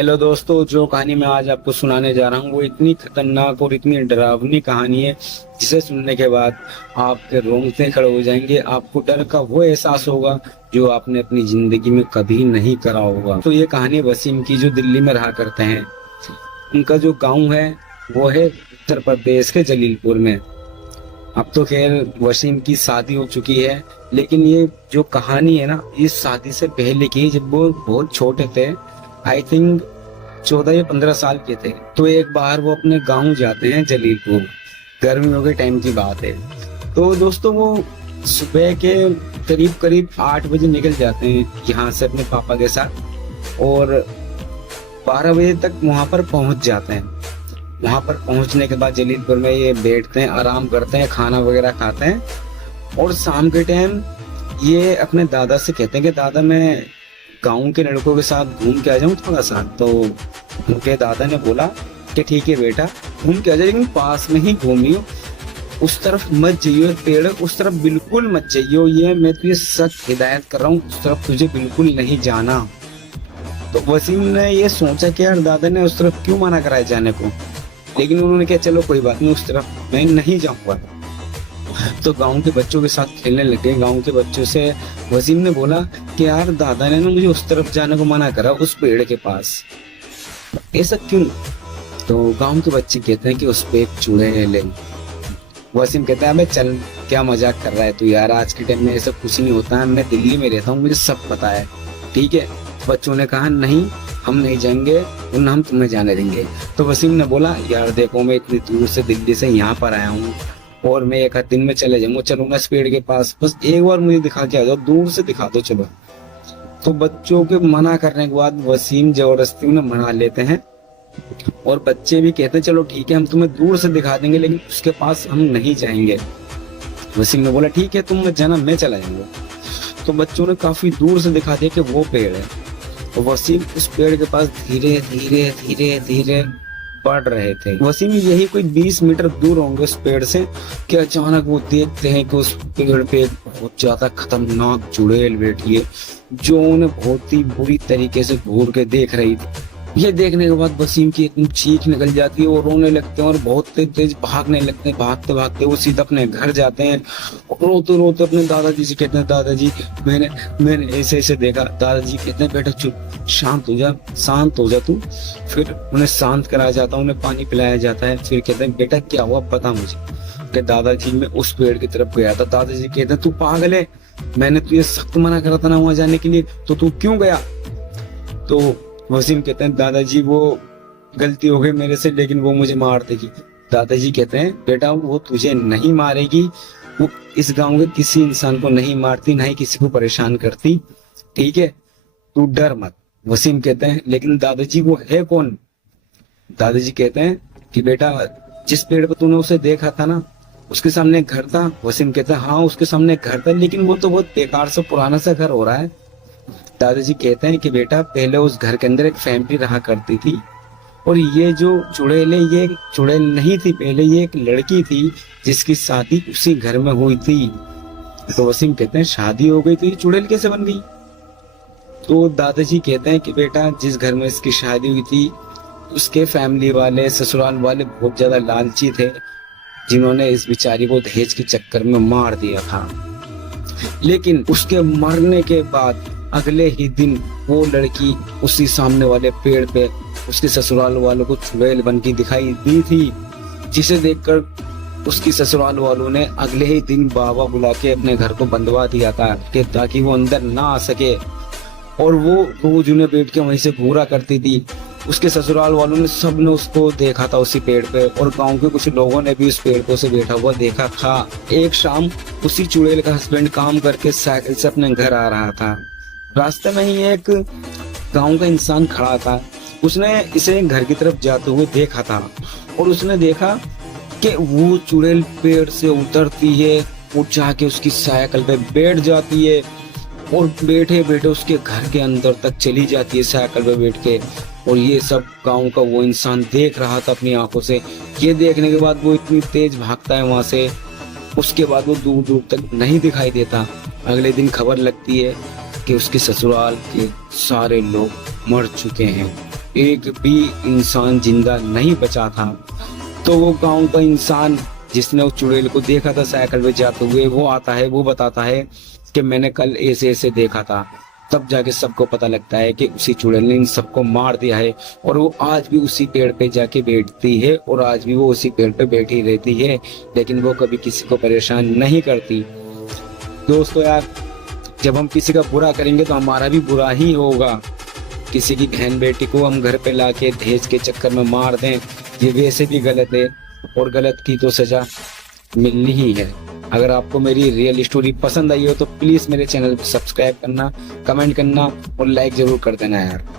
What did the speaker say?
Hello दोस्तों, जो कहानी मैं आज आपको सुनाने जा रहा हूँ वो इतनी खतरनाक और इतनी डरावनी कहानी है जिसे सुनने के बाद आपके रोंगटे खड़े हो जाएंगे। आपको डर का वो एहसास होगा जो आपने अपनी जिंदगी में कभी नहीं करा होगा। तो ये कहानी वसीम की, जो दिल्ली में रहा करते हैं। उनका जो गांव है वो है उत्तर प्रदेश के जलीलपुर में। अब तो खैर वसीम की शादी हो चुकी है, लेकिन ये जो कहानी है ना, इस शादी से पहले की, जब वो बहुत छोटे थे, आई थिंक 14 या 15 साल के थे। तो एक बार वो अपने गांव जाते हैं जलीलपुर, गर्मियों के टाइम की बात है। तो दोस्तों वो सुबह के करीब करीब 8 बजे निकल जाते हैं यहाँ से अपने पापा के साथ, और 12 बजे तक वहां पर पहुंच जाते हैं। वहां पर पहुंचने के बाद जलीलपुर में ये बैठते हैं, आराम करते हैं, खाना वगैरह खाते हैं, और शाम के टाइम ये अपने दादा से कहते हैं कि दादा मैं गांव के लड़कों के साथ घूम के आ जाऊं थोड़ा सा। तो उनके दादा ने बोला कि ठीक है बेटा, घूम के आ जाए, लेकिन पास में ही घूमियो, उस तरफ मत जाइयो, पेड़ उस तरफ बिल्कुल मत जाइयो, ये मैं तुझे सख्त हिदायत कर रहा हूँ, उस तरफ तुझे बिल्कुल नहीं जाना। तो वसीम ने ये सोचा कि यार दादा ने उस तरफ क्यों मना कराया जाने को, लेकिन उन्होंने कहा चलो कोई बात नहीं, उस तरफ मैं नहीं जाऊंगा। तो गांव के बच्चों के साथ खेलने लगे। गांव के बच्चों से वसीम ने बोला कि यार दादा ने ना मुझे उस तरफ जाने को मना करा, उस पेड़ के पास, ऐसा क्यों? तो गांव के बच्चे कहते हैं कि उस पे एक चूड़े ले। वसीम कहता है अबे चल, क्या मजाक कर रहा है तू यार, आज के टाइम में ऐसा कुछ नहीं होता है, मैं दिल्ली में रहता हूँ, मुझे सब पता है, ठीक है। बच्चों ने कहा नहीं, हम नहीं जाएंगे और ना हम तुम्हें जाने देंगे। तो वसीम ने बोला यार देखो, मैं इतनी दूर से दिल्ली से यहाँ पर आया हूँ और मैं एक दिन में चले जाऊंगा, चलूंगा इस पेड़ के पास, बस एक बार मुझे दिखा के आ जाओ, दूर से दिखा दो चलो। तो बच्चों के मना करने के बाद वसीम जबरदस्ती उन्हें मना लेते हैं, और बच्चे भी कहते हैं चलो ठीक है, हम तुम्हें दूर से दिखा देंगे, लेकिन उसके पास हम नहीं जाएंगे। वसीम ने बोला ठीक है, तुम मत जाना, मैं चला जाऊंगा। तो बच्चों ने काफी दूर से दिखा दिया कि वो पेड़ है। तो वसीम उस पेड़ के पास धीरे धीरे धीरे धीरे बढ़ रहे थे। वसीम यही कोई 20 मीटर दूर होंगे उस पेड़ से कि अचानक वो देखते हैं कि उस पेड़ पे बहुत ज्यादा खतरनाक चुड़ैल बैठी है, जो उन्हें बहुत ही बुरी तरीके से घूर के देख रही थी। ये देखने के बाद वसीम की इतनी चीख निकल जाती है, और रोने लगते हैं और बहुत तेज तेज भागने लगते हैं। भागते भागते वो सीधा अपने घर जाते हैं, और रोते रोते अपने दादाजी से कहते हैं दादाजी मैंने ऐसे ऐसे देखा। दादाजी कहते हैं बेटा चुप, शांत हो जा तू। फिर उन्हें शांत कराया जाता है, उन्हें पानी पिलाया जाता है। फिर कहते हैं बेटा क्या हुआ बता मुझे। कि दादाजी मैं उस पेड़ की तरफ गया था। दादाजी कहते हैं तू पागल है, मैंने तुझे सख्त मना करा था ना वहां जाने के लिए, तो तू क्यों गया? तो वसीम कहते हैं दादाजी वो गलती हो गई मेरे से, लेकिन वो मुझे मार देगी। दादाजी कहते हैं बेटा वो तुझे नहीं मारेगी, वो इस गांव के किसी इंसान को नहीं मारती, ना ही किसी को परेशान करती, ठीक है, तू डर मत। वसीम कहते हैं लेकिन दादाजी वो है कौन? दादाजी कहते हैं कि बेटा जिस पेड़ पर तूने उसे देखा था ना, उसके सामने एक घर था। वसीम कहता है हाँ उसके सामने एक घर था, लेकिन वो तो बहुत बेकार सा पुराना सा घर हो रहा है। दादाजी कहते हैं कि बेटा पहले उस घर के अंदर एक फैमिली रहा करती थी, और ये जो चुड़ैल है ये चुड़ैल नहीं थी, पहले ये एक लड़की थी जिसकी शादी उसी घर में हुई थी। तो वसीम कहते हैं शादी हो गई तो ये चुड़ैल कैसे बन गई? तो दादाजी कहते हैं कि बेटा जिस घर में इसकी शादी हुई थी, उसके फैमिली वाले, ससुराल वाले बहुत ज्यादा लालची थे, जिन्होंने इस बेचारी को दहेज के चक्कर में मार दिया था। लेकिन उसके मरने के बाद अगले ही दिन वो लड़की उसी सामने वाले पेड़ पे उसके ससुराल वालों को चुड़ैल बन के दिखाई दी थी, जिसे देखकर उसकी ससुराल वालों ने अगले ही दिन बाबा बुला के अपने घर को बंधवा दिया था कि ताकि वो अंदर ना आ सके, और वो रोज उन्हें बैठ के वहीं से घूरा करती थी। उसके ससुराल वालों ने सबने उसको देखा था उसी पेड़ पे, और गांव के कुछ लोगों ने भी उस पेड़ पे उसे बैठा हुआ देखा था। एक शाम उसी चुड़ैल का हस्बैंड काम करके साइकिल से अपने घर आ रहा था। रास्ते में ही एक गांव का इंसान खड़ा था, उसने इसे घर की तरफ जाते हुए देखा था, और उसने देखा कि वो चुड़ैल पेड़ से उतरती है, वो जाके उसकी साइकिल पे बैठ जाती है, और बैठे बैठे उसके घर के अंदर तक चली जाती है साइकिल पे बैठ के। और ये सब गांव का वो इंसान देख रहा था अपनी आंखों से। ये देखने के बाद वो इतनी तेज भागता है वहां से, उसके बाद वो दूर दूर तक नहीं दिखाई देता। अगले दिन खबर लगती है कि उसके ससुराल के सारे लोग मर चुके हैं। एक भी इंसान जिंदा नहीं बचा था। तो वो गांव का इंसान जिसने उस चुड़ैल को देखा था साइकिल पे जाते हुए, वो आता है, वो बताता है कि मैंने कल ऐसे ऐसे देखा था। तब जाके सबको पता लगता है कि उसी चुड़ैल ने इन सबको मार दिया है, और वो आज भी उसी पेड़ पे जाके बैठती है, और आज भी वो उसी पेड़ पे बैठी रहती है, लेकिन वो कभी किसी को परेशान नहीं करती। दोस्तों यार, जब हम किसी का बुरा करेंगे तो हमारा भी बुरा ही होगा। किसी की बहन बेटी को हम घर पे लाके दहेज के चक्कर में मार दें, ये वैसे भी गलत है, और गलत की तो सजा मिलनी ही है। अगर आपको मेरी रियल स्टोरी पसंद आई हो तो प्लीज मेरे चैनल को सब्सक्राइब करना, कमेंट करना और लाइक जरूर कर देना यार।